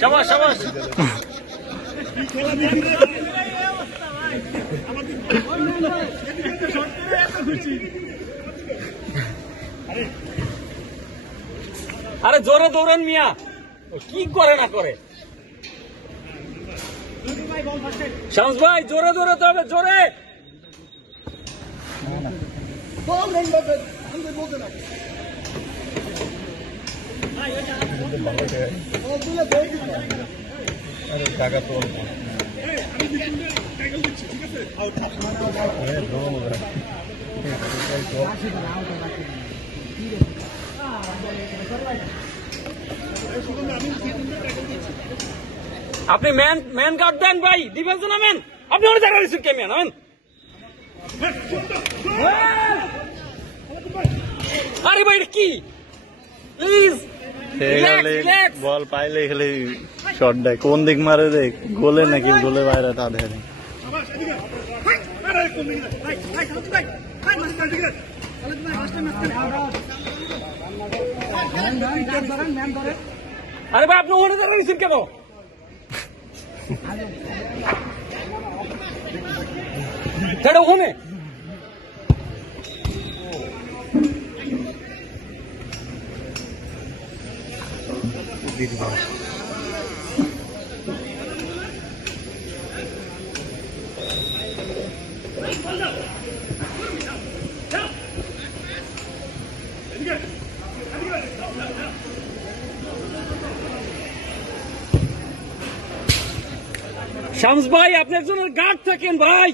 শাবাশ শাবাশ। আরে জোরে দৌড়ান মিয়া, কি করে না করে। শামস ভাই জোরে দৌড়াতে হবে, জোরে। আপনি ম্যান গার্ড দেন ভাই, ডিফেন্স নামেন। আপনি ওর জায়গায় রিসিভ কেমিয়া নামেন। আরে ভাই এটা কি, প্লিজ বল পাইলে খেলে শট দেয়, কোন দিক মারে দেখ, গোলে নাকি গোলে বাইরে তা দেখে। আরে ভাই আপনি ওখানে জায়গায় রিসিভ কেন? সেটা ওখানে শামস ভাই আপনি একজনের গার্ড থাকেন ভাই।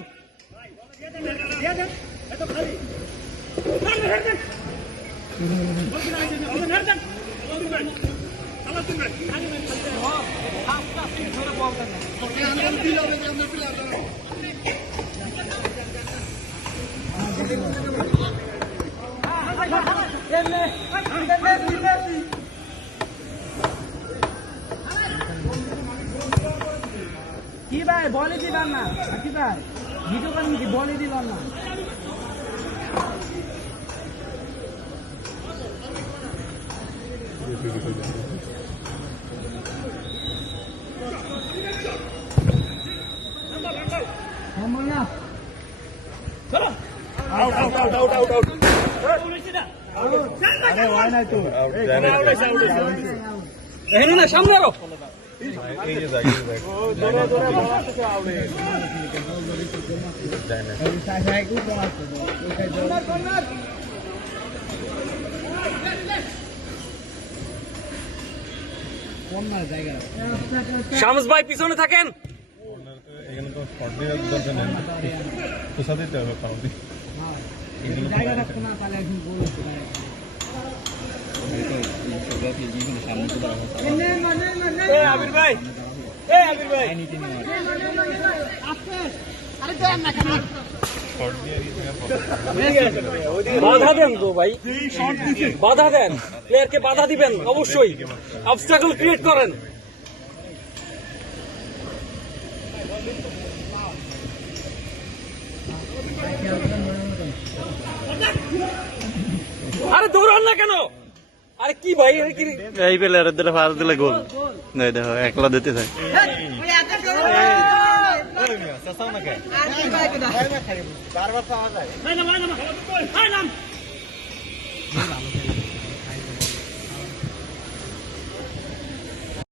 কি ভাই বলে দিলাম না, কি ভাই ভিডিও করেন কি বলে দিলাম না। সামনে আরো শামস ভাই পিছনে থাকেন। আবির ভাই, আবির ভাই বাধা দেন তো ভাই, বাধা দেন, প্লেয়ারকে বাধা দিবেন অবশ্যই, অবস্ট্রাকল ক্রিয়েট করেন। আরে দৌড়ান না কেন? আরে কি ভাই এই প্লেয়ারের দিলে ফাল দিলে গোল নাই, দেখো একলা দিতে থাকে। বারবার পাওয়া যায়।